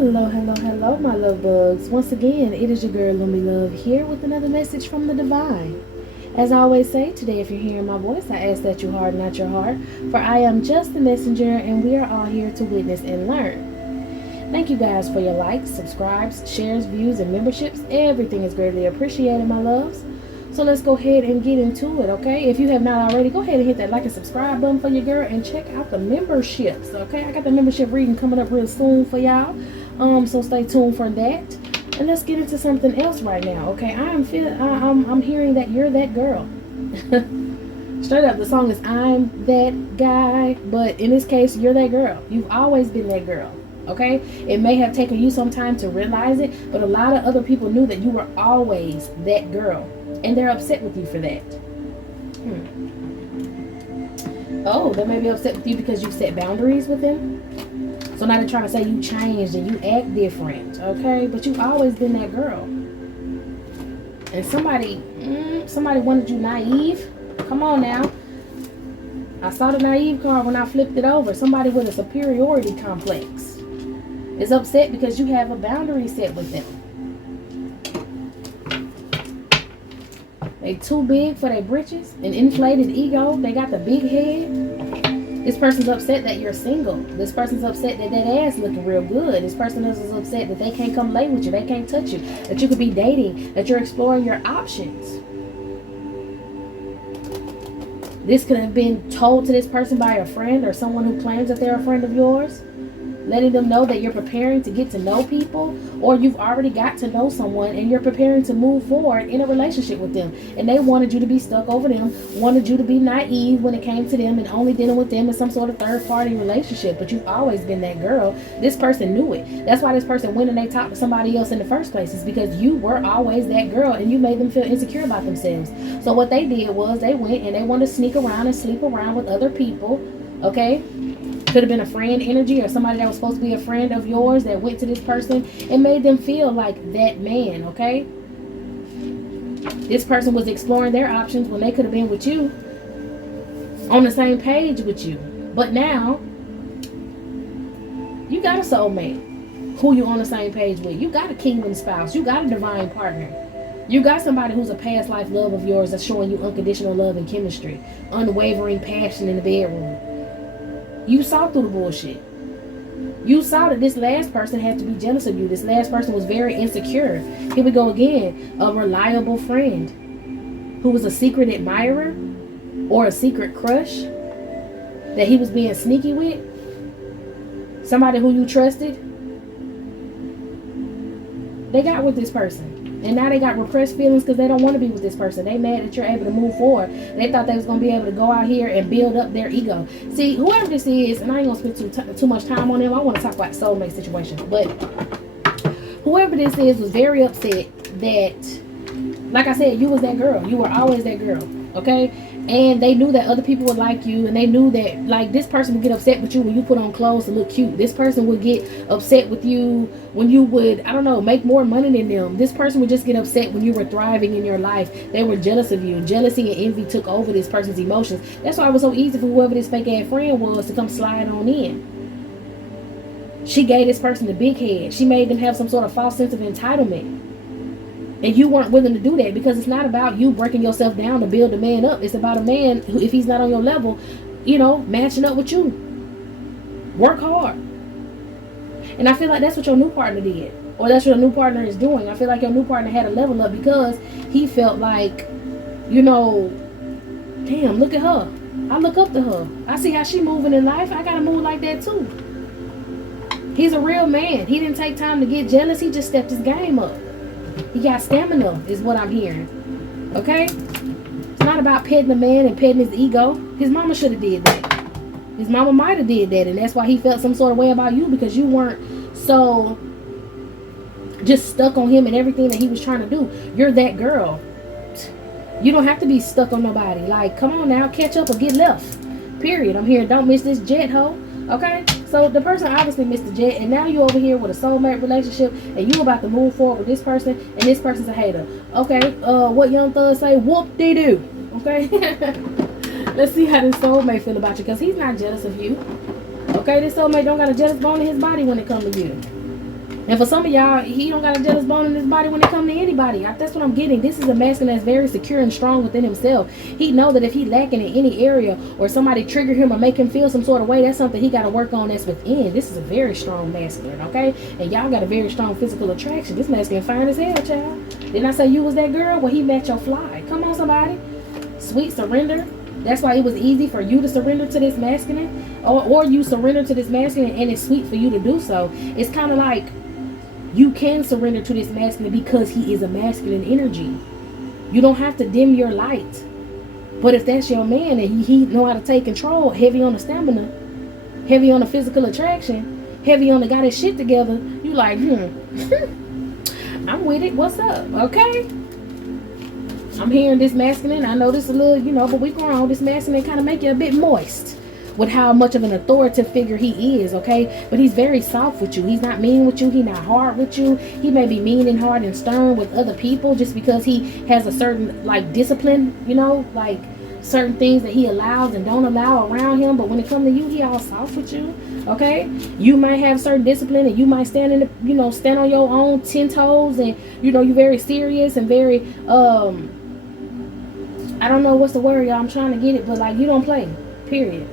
Hello, hello, hello, my love bugs. Once again, it is your girl, Lumi Love, here with another message from the divine. As I always say, today, if you're hearing my voice, I ask that you harden not your heart, for I am just the messenger, and we are all here to witness and learn. Thank you guys for your likes, subscribes, shares, views, and memberships. Everything is greatly appreciated, my loves. So let's go ahead and get into it, okay? If you have not already, go ahead and hit that like and subscribe button for your girl and check out the memberships, okay? I got the membership reading coming up real soon for y'all. So stay tuned for that. And let's get into something else right now, okay? I'm hearing that you're that girl. Straight up, the song is I'm That Guy, but in this case, you're that girl. You've always been that girl. Okay, it may have taken you some time to realize it, but a lot of other people knew that you were always that girl, and they're upset with you for that. Oh, they may be upset with you because you set boundaries with them. So now they're trying to say you changed and you act different. Okay, but you've always been that girl. And somebody wanted you naive. Come on now. I saw the naive card when I flipped it over. Somebody with a superiority complex is upset because you have a boundary set with them. They too big for their britches, an inflated ego. They got the big head. This person's upset that you're single. This person's upset that that ass looking real good. This person is upset that they can't come lay with you. They can't touch you. That you could be dating. That you're exploring your options. This could have been told to this person by a friend or someone who claims that they're a friend of yours. Letting them know that you're preparing to get to know people, or you've already got to know someone and you're preparing to move forward in a relationship with them. And they wanted you to be stuck over them, wanted you to be naive when it came to them and only dealing with them in some sort of third-party relationship. But you've always been that girl. This person knew it. That's why this person went and they talked to somebody else in the first place, is because you were always that girl and you made them feel insecure about themselves. So what they did was they went and they wanted to sneak around and sleep around with other people, okay? Could have been a friend energy or somebody that was supposed to be a friend of yours that went to this person and made them feel like that man, okay? This person was exploring their options when they could have been with you, on the same page with you. But now, you got a soulmate who you on the same page with. You got a kingdom spouse. You got a divine partner. You got somebody who's a past life love of yours that's showing you unconditional love and chemistry, unwavering passion in the bedroom. You saw through the bullshit. You saw that this last person had to be jealous of you. This last person was very insecure. Here we go again. A reliable friend who was a secret admirer or a secret crush that he was being sneaky with. Somebody who you trusted. They got with this person. And now they got repressed feelings because they don't want to be with this person. They mad that you're able to move forward. They thought they was going to be able to go out here and build up their ego. See, whoever this is, and I ain't going to spend too much time on them. I want to talk about soulmate situation. But whoever this is was very upset that, like I said, you was that girl. You were always that girl. Okay? And they knew that other people would like you, and they knew that, like, this person would get upset with you when you put on clothes to look cute. This person would get upset with you when you would, I don't know, make more money than them. This person would just get upset when you were thriving in your life. They were jealous of you. Jealousy and envy took over this person's emotions. That's why it was so easy for whoever this fake ass friend was to come slide on in. She gave this person the big head. She made them have some sort of false sense of entitlement. And you weren't willing to do that, because it's not about you breaking yourself down to build a man up. It's about a man who, if he's not on your level, you know, matching up with you. Work hard. And I feel like that's what your new partner did. Or that's what your new partner is doing. I feel like your new partner had a level up because he felt like, you know, damn, look at her. I look up to her. I see how she moving in life. I gotta move like that too. He's a real man. He didn't take time to get jealous. He just stepped his game up. He got stamina, is what I'm hearing. Okay? It's not about petting the man and petting his ego. His mama should have did that. His mama might have did that, and that's why he felt some sort of way about you, because you weren't so just stuck on him and everything that he was trying to do. You're that girl. You don't have to be stuck on nobody. Like, come on now, catch up or get left. Period. I'm hearing don't miss this jet, ho. Okay? So the person obviously missed the jet, and now you over here with a soulmate relationship, and you about to move forward with this person, and this person's a hater. Okay, what Young Thug say? Whoop-de-doo. Okay? Let's see how this soulmate feel about you, because he's not jealous of you. Okay, this soulmate don't got a jealous bone in his body when it comes to you. And for some of y'all, he don't got a jealous bone in his body when it comes to anybody. That's what I'm getting. This is a masculine that's very secure and strong within himself. He know that if he lacking in any area or somebody trigger him or make him feel some sort of way, that's something he got to work on that's within. This is a very strong masculine, okay? And y'all got a very strong physical attraction. This masculine fine as hell, child. Didn't I say you was that girl? Well, he met your fly. Come on, somebody. Sweet surrender. That's why it was easy for you to surrender to this masculine, or you surrender to this masculine and it's sweet for you to do so. It's kind of like you can surrender to this masculine because he is a masculine energy. You don't have to dim your light. But if that's your man and he know how to take control, heavy on the stamina, heavy on the physical attraction, heavy on the got his shit together, you like, I'm with it. What's up? Okay. I'm hearing this masculine. I know this a little, but we grown. This masculine kind of make you a bit moist with how much of an authoritative figure he is, okay? But he's very soft with you. He's not mean with you. He's not hard with you. He may be mean and hard and stern with other people just because he has a certain, like, discipline, like certain things that he allows and don't allow around him. But when it comes to you, he all soft with you, okay? You might have certain discipline and you might stand in the, stand on your own 10 toes and, you're very serious and very, I don't know what's the word, y'all. I'm trying to get it, but like you don't play, period.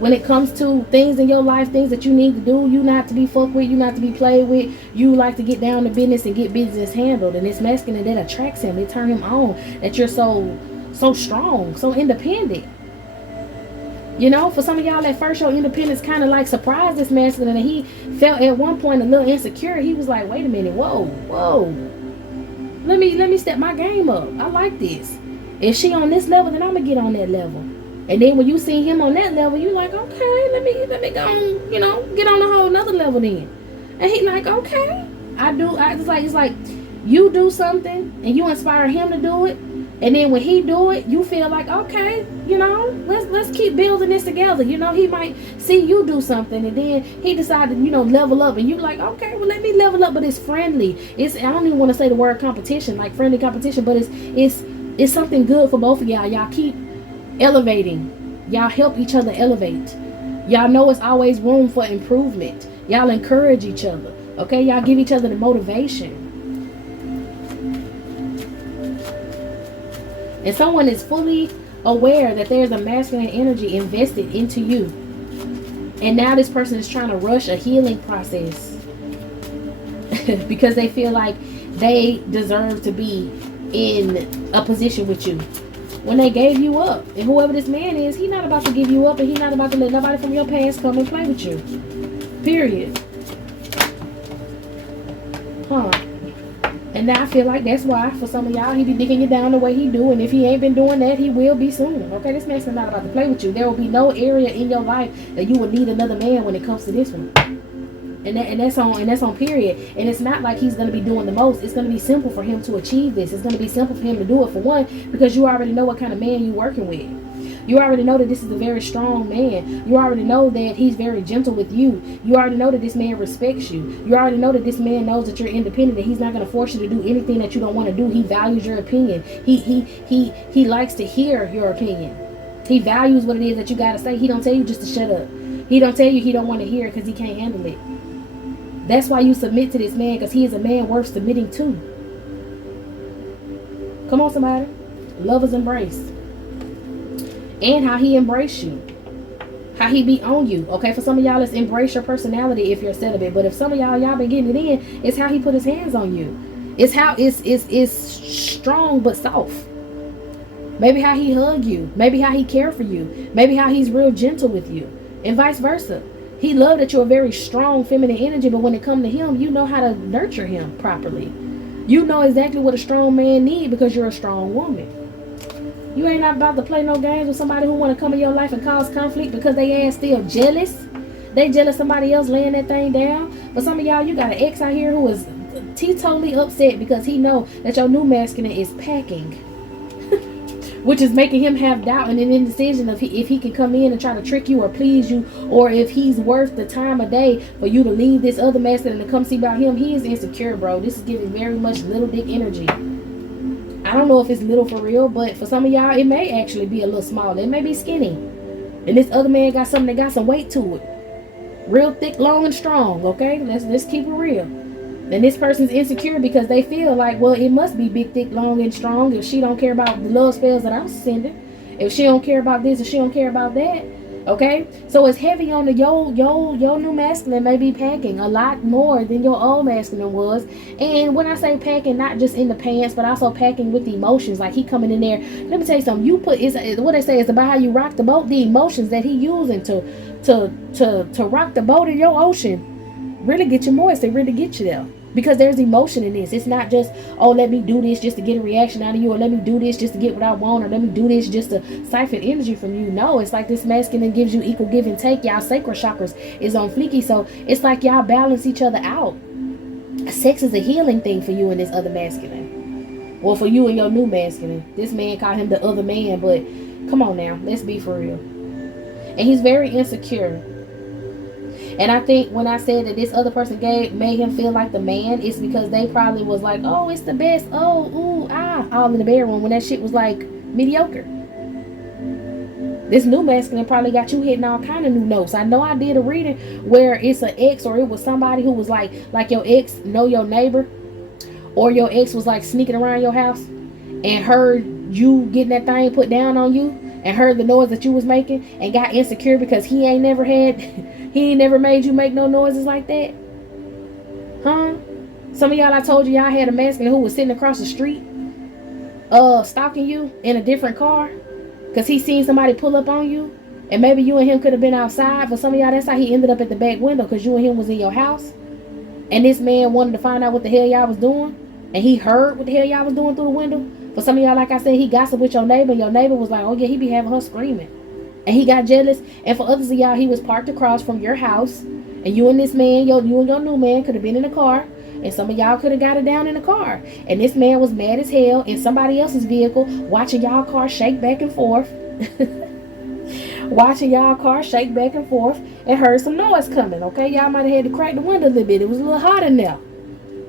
When it comes to things in your life, things that you need to do, you not to be fucked with, you not to be played with. You like to get down to business and get business handled. And it's masculine that attracts him. It turn him on that you're so strong, so independent. For some of y'all, at first your independence kind of like surprised this masculine, and he felt at one point a little insecure. He was like, wait a minute, whoa. Let me step my game up. I like this. If she on this level, then I'm gonna get on that level. And then when you see him on that level, you like, okay, let me go on, get on a whole nother level then. And he like, okay, it's like you do something and you inspire him to do it. And then when he do it, you feel like, okay, let's keep building this together. He might see you do something and then he decided, level up, and you like, okay, well, let me level up. But it's friendly. I don't even want to say the word competition, like friendly competition, but it's something good for both of y'all. Y'all keep elevating. Y'all help each other elevate. Y'all know it's always room for improvement. Y'all encourage each other. Okay, y'all give each other the motivation. And someone is fully aware that there's a masculine energy invested into you. And now this person is trying to rush a healing process because they feel like they deserve to be in a position with you when they gave you up. And whoever this man is, he's not about to give you up, and he's not about to let nobody from your past come and play with you. Period. And now I feel like that's why for some of y'all, he be digging you down the way he do, and if he ain't been doing that, he will be soon. Okay, this man's not about to play with you. There will be no area in your life that you would need another man when it comes to this one. And that's on period. And it's not like he's going to be doing the most. It's going to be simple for him to achieve this. It's going to be simple for him to do it, for one, because you already know what kind of man you're working with. You already know that this is a very strong man. You already know that he's very gentle with you. You already know that this man respects you. You already know that this man knows that you're independent, and he's not going to force you to do anything that you don't want to do. He values your opinion. He likes to hear your opinion. He values what it is that you got to say. He don't tell you just to shut up. He don't tell you he don't want to hear it because he can't handle it. That's why you submit to this man, because he is a man worth submitting to. Come on, somebody. Lovers embrace. And how he embrace you. How he be on you. Okay, for some of y'all, it's embrace your personality if you're celibate. But if some of y'all been getting it in, it's how he put his hands on you. It's how it's strong but soft. Maybe how he hug you. Maybe how he care for you. Maybe how he's real gentle with you. And vice versa. He love that you're a very strong feminine energy, but when it comes to him, you know how to nurture him properly. You know exactly what a strong man need because you're a strong woman. You ain't not about to play no games with somebody who want to come in your life and cause conflict because they ass still jealous. They jealous somebody else laying that thing down. But some of y'all, you got an ex out here who is totally upset because he know that your new masculine is packing. Which is making him have doubt and an indecision of if he can come in and try to trick you or please you, or if he's worth the time of day for you to leave this other masculine and to come see about him. He is insecure, bro. This is giving very much little dick energy. I don't know if it's little for real, but for some of y'all, it may actually be a little small. It may be skinny. And this other man got something that got some weight to it. Real thick, long, and strong, okay? Let's keep it real. And this person's insecure because they feel like, well, it must be big, thick, long, and strong if she don't care about the love spells that I'm sending. If she don't care about this, if she don't care about that. Okay? So it's heavy on the your new masculine may be packing a lot more than your old masculine was. And when I say packing, not just in the pants, but also packing with the emotions. Like he coming in there. Let me tell you something. You put is what they say is about how you rock the boat. The emotions that he using to rock the boat in your ocean really get you moist. They really get you there. Because there's emotion in this. It's not just, oh, let me do this just to get a reaction out of you, or let me do this just to get what I want, or let me do this just to siphon energy from you. No, it's like this masculine gives you equal give and take. Y'all sacral chakras is on fleeky, so it's like y'all balance each other out. Sex is a healing thing for you and this other masculine. Well, for you and your new masculine. This man called him the other man, but come on now, let's be for real. And he's very insecure. And I think when I said that this other person made him feel like the man, it's because they probably was like, oh, it's the best. Oh, ooh, ah, all in the bedroom when that shit was like mediocre. This new masculine probably got you hitting all kind of new notes. I know I did a reading where it's an ex, or it was somebody who was like your ex know your neighbor, or your ex was like sneaking around your house and heard you getting that thing put down on you and heard the noise that you was making and got insecure because he ain't never made you make no noises like that. Huh? Some of y'all, I told y'all had a masculine who was sitting across the street stalking you in a different car because he seen somebody pull up on you, and maybe you and him could have been outside. For some of y'all, that's how he ended up at the back window, because you and him was in your house and this man wanted to find out what the hell y'all was doing, and he heard what the hell y'all was doing through the window. For some of y'all, like I said, he gossiped with your neighbor. Your neighbor was like, oh yeah, he be having her screaming. And he got jealous. And for others of y'all, he was parked across from your house. And you and this man, you and your new man could have been in the car. And some of y'all could have got it down in the car. And this man was mad as hell in somebody else's vehicle, watching y'all car shake back and forth. Watching y'all car shake back and forth, and heard some noise coming. Okay, y'all might have had to crack the window a little bit. It was a little hot in there.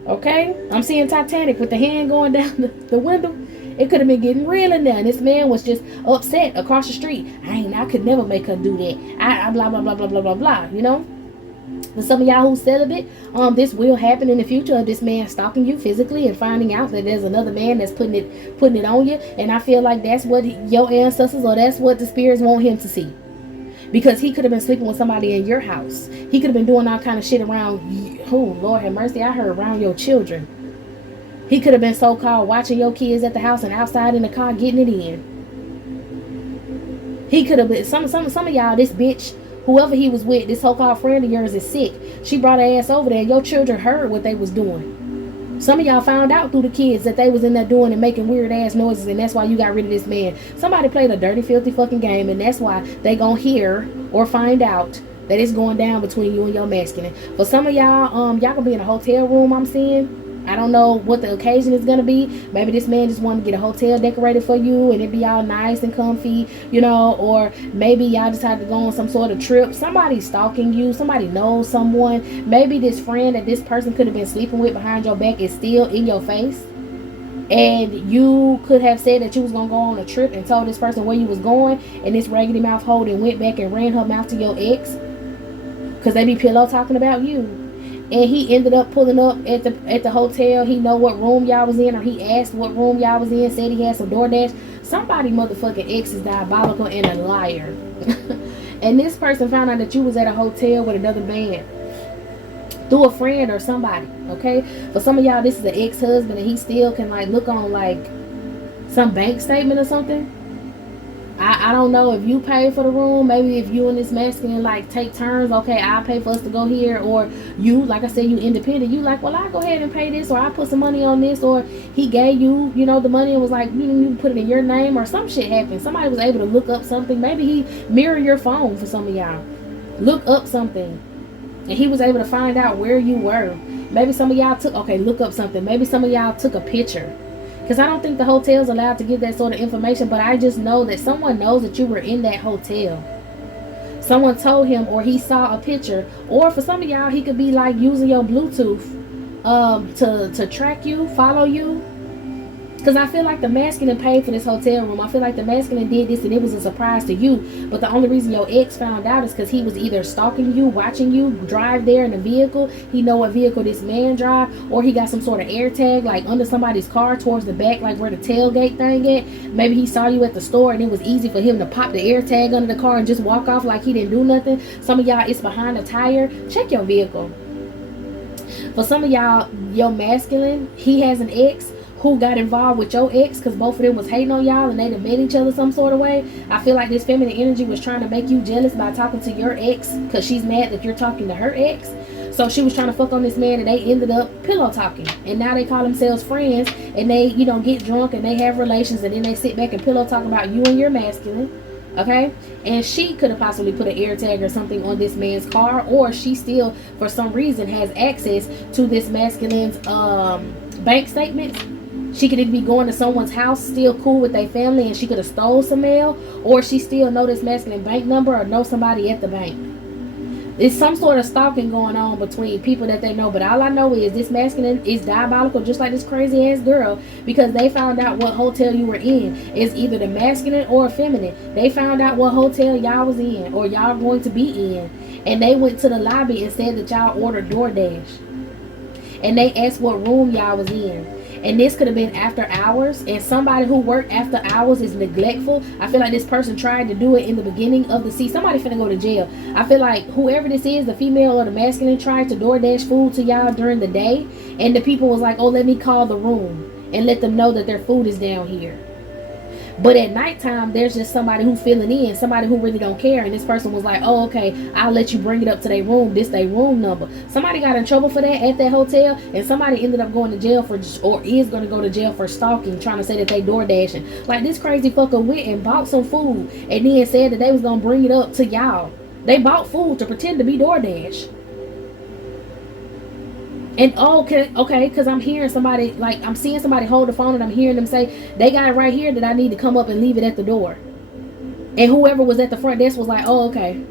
Okay, I'm seeing Titanic with the hand going down the window. It could have been getting real in there, and this man was just upset across the street. I could never make her do that. I blah blah blah blah blah blah blah. You know. For some of y'all who celibate, this will happen in the future of this man stalking you physically and finding out that there's another man that's putting it on you. And I feel like that's what your ancestors, or that's what the spirits want him to see. Because he could have been sleeping with somebody in your house. He could have been doing all kind of shit around, oh, Lord have mercy, I heard around your children. He could have been so-called watching your kids at the house and outside in the car getting it in. He could have been, some of y'all, this bitch, whoever he was with, this so-called friend of yours is sick. She brought her ass over there, and your children heard what they was doing. Some of y'all found out through the kids that they was in there doing and making weird ass noises, and that's why you got rid of this man. Somebody played a dirty, filthy fucking game, and that's why they gonna hear or find out that it's going down between you and your masculine. For some of y'all, y'all gonna be in a hotel room, I'm seeing. I don't know what the occasion is going to be. Maybe this man just wanted to get a hotel decorated for you and it be all nice and comfy, you know, or maybe y'all decided to go on some sort of trip. Somebody's stalking you. Somebody knows someone. Maybe this friend that this person could have been sleeping with behind your back is still in your face. And you could have said that you was going to go on a trip and told this person where you was going, and this raggedy mouth holding went back and ran her mouth to your ex because they be pillow talking about you. And he ended up pulling up at the hotel. He know what room y'all was in, or he asked what room y'all was in, said he had some DoorDash. Somebody motherfucking ex is diabolical and a liar. And this person found out that you was at a hotel with another man through a friend or somebody, okay? For some of y'all, this is an ex-husband and he still can like look on like some bank statement or something. I don't know if you pay for the room. Maybe if you and this masculine like take turns, okay, I'll pay for us to go here, or you, like I said, you independent, you like, well, I'll go ahead and pay this, or I put some money on this, or he gave you, you know, the money and was like, you put it in your name, or some shit happened. Somebody was able to look up something. Maybe he mirrored your phone. For some of y'all, look up something and he was able to find out where you were. Maybe some of y'all look up something. Maybe some of y'all took a picture. Because I don't think the hotel's allowed to give that sort of information, but I just know that someone knows that you were in that hotel. Someone told him, or he saw a picture, or for some of y'all, he could be like using your Bluetooth to track you, follow you. Because I feel like the masculine paid for this hotel room. I feel like the masculine did this and it was a surprise to you. But the only reason your ex found out is because he was either stalking you, watching you drive there in a vehicle. He know what vehicle this man drive. Or he got some sort of air tag like under somebody's car towards the back, like where the tailgate thing at. Maybe he saw you at the store and it was easy for him to pop the air tag under the car and just walk off like he didn't do nothing. Some of y'all, it's behind a tire. Check your vehicle. For some of y'all, your masculine, he has an ex who got involved with your ex because both of them was hating on y'all and they done met each other some sort of way. I feel like this feminine energy was trying to make you jealous by talking to your ex because she's mad that you're talking to her ex. So she was trying to fuck on this man and they ended up pillow talking. And now they call themselves friends and they, you know, get drunk and they have relations and then they sit back and pillow talk about you and your masculine. Okay, and she could have possibly put an air tag or something on this man's car, or she still for some reason has access to this masculine's bank statements. She could either be going to someone's house still cool with their family and she could have stole some mail, or she still know this masculine bank number or know somebody at the bank. It's some sort of stalking going on between people that they know. But all I know is this masculine is diabolical, just like this crazy ass girl, because they found out what hotel you were in. It's either the masculine or feminine. They found out what hotel y'all was in or y'all going to be in, and they went to the lobby and said that y'all ordered DoorDash, and they asked what room y'all was in. And this could have been after hours, and somebody who worked after hours is neglectful. I feel like this person tried to do it in the beginning of the somebody finna go to jail. I feel like whoever this is, the female or the masculine, tried to DoorDash food to y'all during the day, and the people was like, oh, let me call the room and let them know that their food is down here. But at nighttime, there's just somebody who filling in, somebody who really don't care. And this person was like, oh, okay, I'll let you bring it up to their room. This their room number. Somebody got in trouble for that at that hotel. And somebody ended up going to jail for, or is going to go to jail for stalking, trying to say that they door dashing. Like this crazy fucker went and bought some food and then said that they was going to bring it up to y'all. They bought food to pretend to be DoorDash. And okay, because I'm hearing somebody, like I'm seeing somebody hold the phone and I'm hearing them say, they got it right here that I need to come up and leave it at the door. And whoever was at the front desk was like, oh, okay.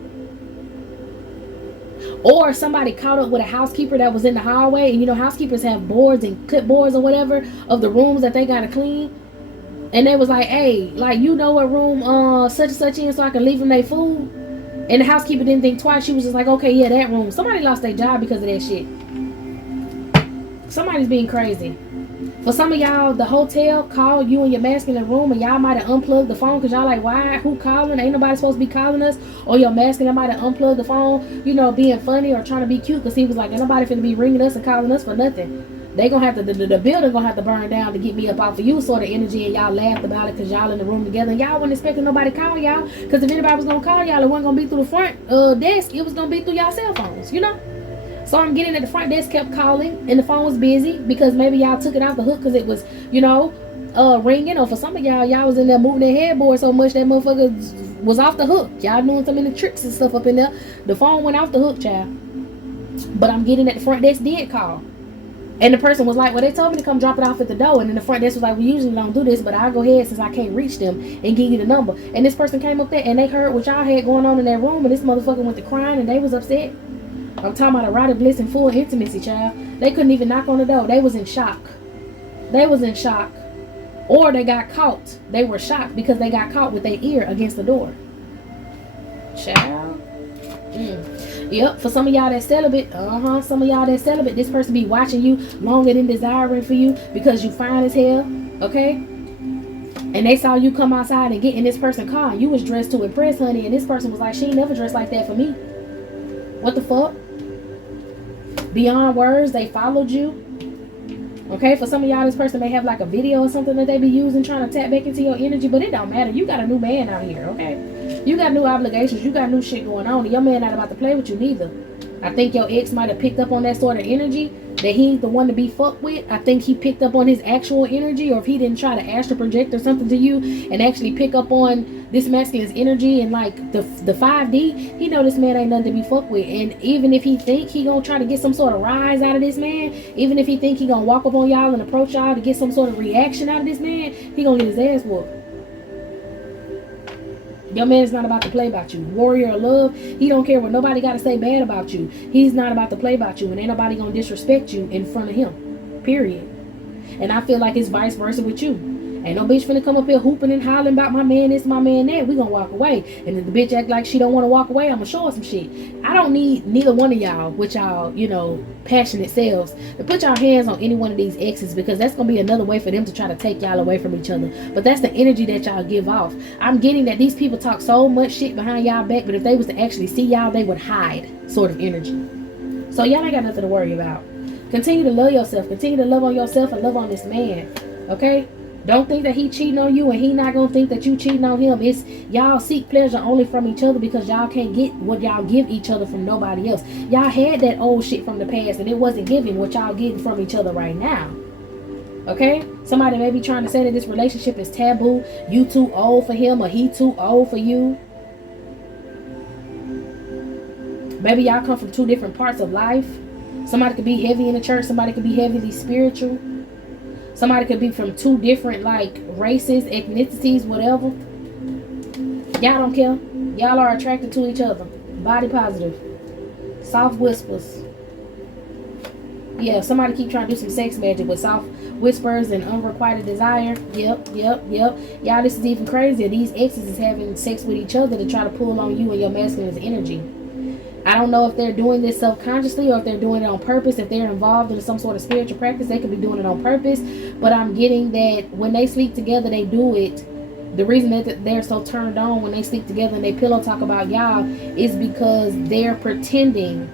Or somebody caught up with a housekeeper that was in the hallway. And you know, housekeepers have boards and clipboards or whatever of the rooms that they got to clean. And they was like, hey, like, you know what room such and such in so I can leave them their food? And the housekeeper didn't think twice. She was just like, okay, yeah, that room. Somebody lost their job because of that shit. Somebody's being crazy. For some of y'all, the hotel called you in your masculine room and y'all might have unplugged the phone because y'all like, why? Who calling? Ain't nobody supposed to be calling us. Or your masculine might have unplugged the phone, you know, being funny or trying to be cute because he was like, ain't nobody finna be ringing us and calling us for nothing. They gonna have to, the building gonna have to burn down to get me up off of you sort of energy, and y'all laughed about it because y'all in the room together and y'all wasn't expecting nobody to call y'all, because if anybody was gonna call y'all, it wasn't gonna be through the front desk, it was gonna be through y'all cell phones, you know. So I'm getting at the front desk kept calling and the phone was busy because maybe y'all took it off the hook because it was, you know, ringing. Or for some of y'all was in there moving their headboard so much that motherfucker was off the hook. Y'all doing so many tricks and stuff up in there. The phone went off the hook, child. But I'm getting at the front desk did call. And the person was like, well, they told me to come drop it off at the door. And then the front desk was like, we usually don't do this, but I'll go ahead since I can't reach them and give you the number. And this person came up there and they heard what y'all had going on in that room. And this motherfucker went to crying and they was upset. I'm talking about erotic bliss and full intimacy, child. They couldn't even knock on the door. They was in shock. They was in shock. Or they got caught. They were shocked because they got caught with their ear against the door. Child. Yep, for some of y'all that celibate, some of y'all that celibate, this person be watching you longer than desiring for you because you fine as hell, okay? And they saw you come outside and get in this person's car and you was dressed to impress, honey, and this person was like, she ain't never dressed like that for me. What the fuck? Beyond words, they followed you. Okay, for some of y'all, this person may have like a video or something that they be using trying to tap back into your energy, but it don't matter. You got a new man out here, okay? You got new obligations. You got new shit going on. And your man not about to play with you neither. I think your ex might have picked up on that sort of energy, that he's the one to be fucked with. I think he picked up on his actual energy, or if he didn't try to astral project or something to you and actually pick up on this masculine's energy and like the 5D, he know this man ain't nothing to be fucked with. And even if he think he gonna try to get some sort of rise out of this man, even if he think he gonna walk up on y'all and approach y'all to get some sort of reaction out of this man, he gonna get his ass whooped. Your man is not about to play about you. Warrior of love, he don't care what nobody got to say bad about you. He's not about to play about you, and ain't nobody gonna disrespect you in front of him. Period. And I feel like it's vice versa with you. Ain't no bitch finna come up here hooping and hollering about my man this, my man that. We gonna walk away. And if the bitch act like she don't want to walk away, I'm gonna show her some shit. I don't need neither one of y'all with y'all, you know, passionate selves to put y'all hands on any one of these exes, because that's gonna be another way for them to try to take y'all away from each other. But that's the energy that y'all give off. I'm getting that these people talk so much shit behind y'all back, but if they was to actually see y'all, they would hide sort of energy. So y'all ain't got nothing to worry about. Continue to love yourself. Continue to love on yourself and love on this man. Okay? Don't think that he cheating on you and he not gonna think that you cheating on him. It's y'all seek pleasure only from each other because y'all can't get what y'all give each other from nobody else. Y'all had that old shit from the past and it wasn't giving what y'all getting from each other right now. Okay? Somebody may be trying to say that this relationship is taboo. You too old for him or he too old for you. Maybe y'all come from two different parts of life. Somebody could be heavy in the church. Somebody could be heavily spiritual. Somebody could be from two different, like, races, ethnicities, whatever. Y'all don't care. Y'all are attracted to each other. Body positive. Soft whispers. Yeah, somebody keep trying to do some sex magic with soft whispers and unrequited desire. Yep. Y'all, this is even crazier. These exes is having sex with each other to try to pull on you and your masculine's energy. I don't know if they're doing this subconsciously or if they're doing it on purpose. If they're involved in some sort of spiritual practice, they could be doing it on purpose. But I'm getting that when they sleep together, they do it. The reason that they're so turned on when they sleep together and they pillow talk about y'all is because they're pretending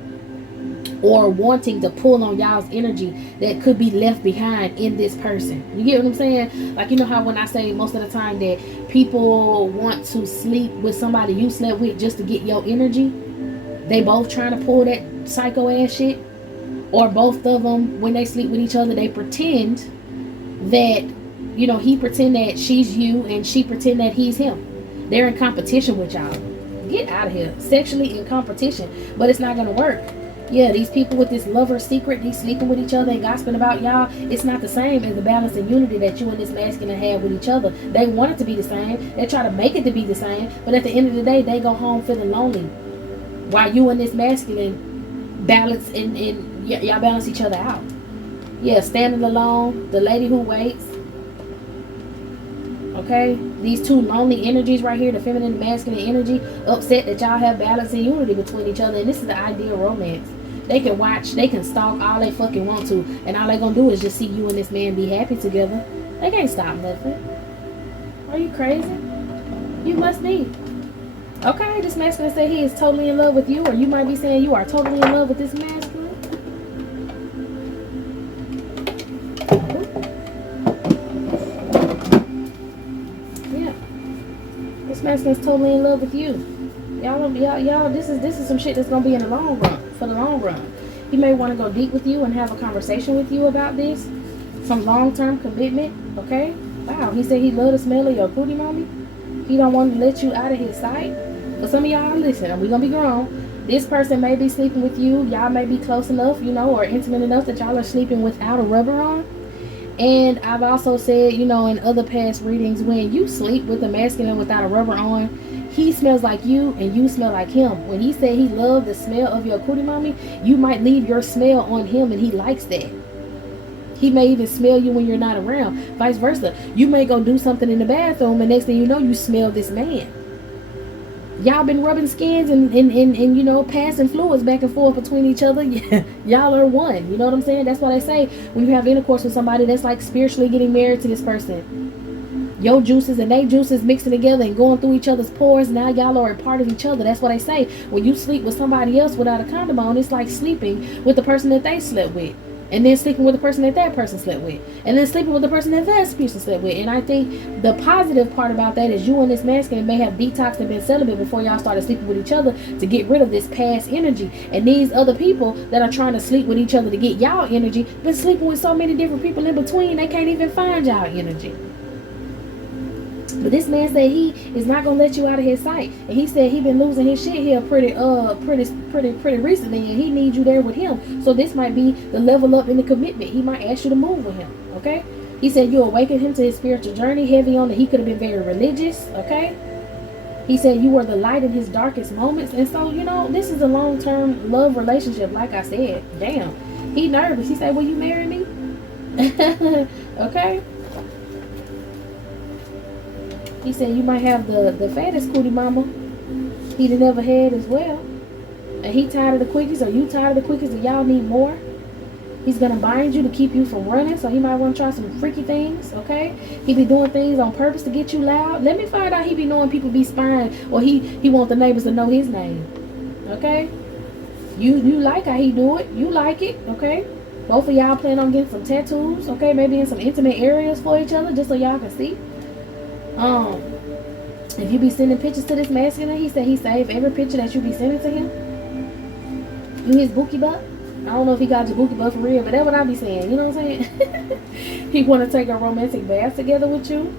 or wanting to pull on y'all's energy that could be left behind in this person. You get what I'm saying? Like, you know how when I say most of the time that people want to sleep with somebody you slept with just to get your energy? They both trying to pull that psycho ass shit. Or both of them, when they sleep with each other, they pretend that, you know, he pretend that she's you and she pretend that he's him. They're in competition with y'all. Get out of here. Sexually in competition. But it's not going to work. Yeah, these people with this lover secret, these sleeping with each other and gossiping about y'all, it's not the same as the balance and unity that you and this masculine have with each other. They want it to be the same. They try to make it to be the same. But at the end of the day, they go home feeling lonely. While you and this masculine balance and y'all balance each other out. Yeah, standing alone, the lady who waits. Okay, these two lonely energies right here, the feminine and masculine energy, upset that y'all have balance and unity between each other. And this is the ideal romance. They can watch, they can stalk all they fucking want to, and all they gonna do is just see you and this man be happy together. They can't stop nothing. Are you crazy? You must be. Okay, this masculine said he is totally in love with you, or you might be saying you are totally in love with this masculine. Yeah, this masculine is totally in love with you. Y'all, this is some shit that's gonna be in the long run, for the long run. He may want to go deep with you and have a conversation with you about this, some long-term commitment. Okay, wow, he said he loved the smell of your booty, mommy. He don't want to let you out of his sight. But some of y'all, listen, we're going to be grown. This person may be sleeping with you. Y'all may be close enough, you know, or intimate enough that y'all are sleeping without a rubber on. And I've also said, you know, in other past readings, when you sleep with a masculine without a rubber on, he smells like you and you smell like him. When he said he loved the smell of your cootie mommy, you might leave your smell on him and he likes that. He may even smell you when you're not around. Vice versa. You may go do something in the bathroom and next thing you know, you smell this man. Y'all been rubbing skins and you know, passing fluids back and forth between each other. Y'all are one. You know what I'm saying? That's why they say when you have intercourse with somebody, that's like spiritually getting married to this person. Your juices and they juices mixing together and going through each other's pores. Now y'all are a part of each other. That's what they say. When you sleep with somebody else without a condom on, it's like sleeping with the person that they slept with. And then sleeping with the person that person slept with. And then sleeping with the person that person slept with. And I think the positive part about that is you and this masculine may have detoxed and been celibate before y'all started sleeping with each other to get rid of this past energy. And these other people that are trying to sleep with each other to get y'all energy been sleeping with so many different people in between they can't even find y'all energy. But this man said he is not gonna let you out of his sight, and he said he been losing his shit here pretty recently, and he needs you there with him. So this might be the level up in the commitment. He might ask you to move with him. Okay? He said you awakened him to his spiritual journey, heavy on that he could have been very religious. Okay? He said you were the light in his darkest moments, and so you know this is a long-term love relationship. Like I said, damn, he nervous. He said, "Will you marry me?" Okay? He said you might have the fattest cootie mama he'd have never had as well. And he tired of the quickies, or you tired of the quickies, and y'all need more. He's gonna bind you to keep you from running, so he might want to try some freaky things, okay? He be doing things on purpose to get you loud. Let me find out he be knowing people be spying, or he want the neighbors to know his name, okay? You like how he do it. You like it, okay? Both of y'all plan on getting some tattoos, okay? Maybe in some intimate areas for each other, just so y'all can see. If you be sending pictures to this masculine, he said he saved every picture that you be sending to him. You his bookie butt. I don't know if he got your bookie butt for real, but that's what I be saying. You know what I'm saying? He want to take a romantic bath together with you.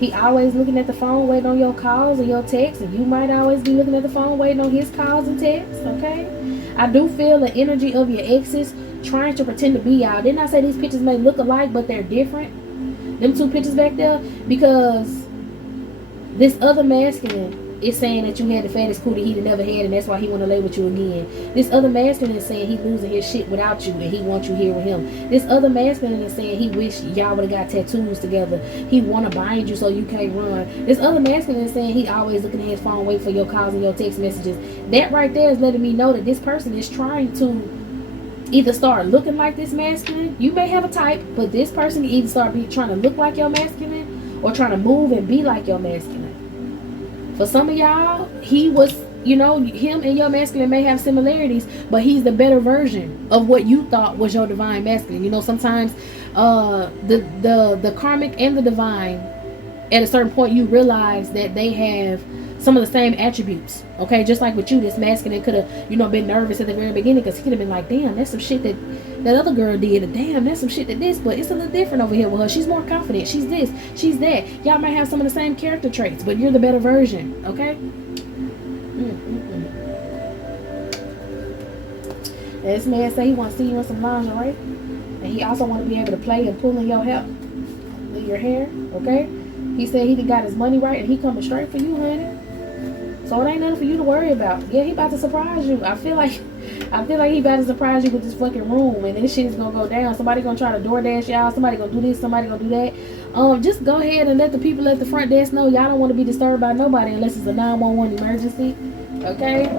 He always looking at the phone, waiting on your calls or your texts, and you might always be looking at the phone, waiting on his calls and texts. Okay? I do feel the energy of your exes trying to pretend to be y'all. Didn't I say these pictures may look alike, but they're different? Them two pictures back there, because this other masculine is saying that you had the fattest cootie he'd never had, and that's why he want to lay with you again. This other masculine is saying he losing his shit without you, and he wants you here with him. This other masculine is saying he wish y'all would have got tattoos together. He want to bind you so you can't run. This other masculine is saying he always looking at his phone, wait for your calls and your text messages. That right there is letting me know that this person is trying to either start looking like this masculine. You may have a type, but this person can either start trying to look like your masculine, or trying to move and be like your masculine. For some of y'all, he was, you know, him and your masculine may have similarities, but he's the better version of what you thought was your divine masculine. You know, sometimes the karmic and the divine, at a certain point, you realize that they have some of the same attributes. Okay, just like with you, this masculine could have, you know, been nervous at the very beginning, because he could have been like, damn, that's some shit that other girl did, and damn, that's some shit that this, but it's a little different over here with her. She's more confident, she's this, she's that. Y'all might have some of the same character traits, but you're the better version. Okay. This man say he want to see you in some lingerie, and he also want to be able to play and pull in your hair, okay? He said he done got his money right, and he coming straight for you, honey. So it ain't nothing for you to worry about. Yeah, he about to surprise you. I feel like he about to surprise you with this fucking room, and this shit is gonna go down. Somebody gonna try to DoorDash y'all. Somebody gonna do this. Somebody gonna do that. Just go ahead and let the people at the front desk know y'all don't want to be disturbed by nobody unless it's a 911 emergency. Okay.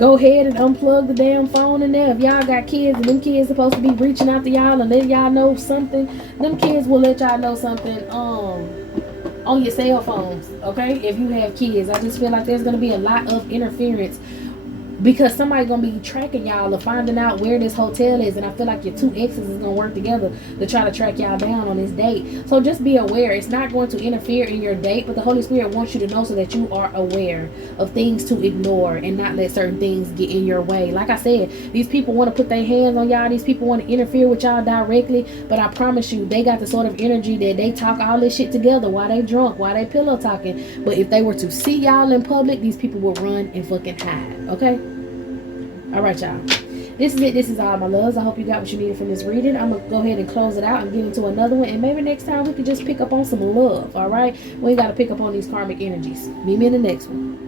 Go ahead and unplug the damn phone in there. If y'all got kids and them kids supposed to be reaching out to y'all and letting y'all know something, them kids will let y'all know something on your cell phones, okay? If you have kids, I just feel like there's gonna be a lot of interference, because somebody gonna be tracking y'all or finding out where this hotel is, and I feel like your two exes is gonna work together to try to track y'all down on this date. So just be aware. It's not going to interfere in your date, but the Holy Spirit wants you to know so that you are aware of things to ignore and not let certain things get in your way. Like I said, these people want to put their hands on y'all. These people want to interfere with y'all directly, but I promise you, they got the sort of energy that they talk all this shit together while they drunk, while they pillow talking. But if they were to see y'all in public, these people will run and fucking hide, okay? All right, y'all. This is it. This is all, my loves. I hope you got what you needed from this reading. I'm going to go ahead and close it out and get into another one. And maybe next time we could just pick up on some love, all right? We ain't got to pick up on these karmic energies. Meet me in the next one.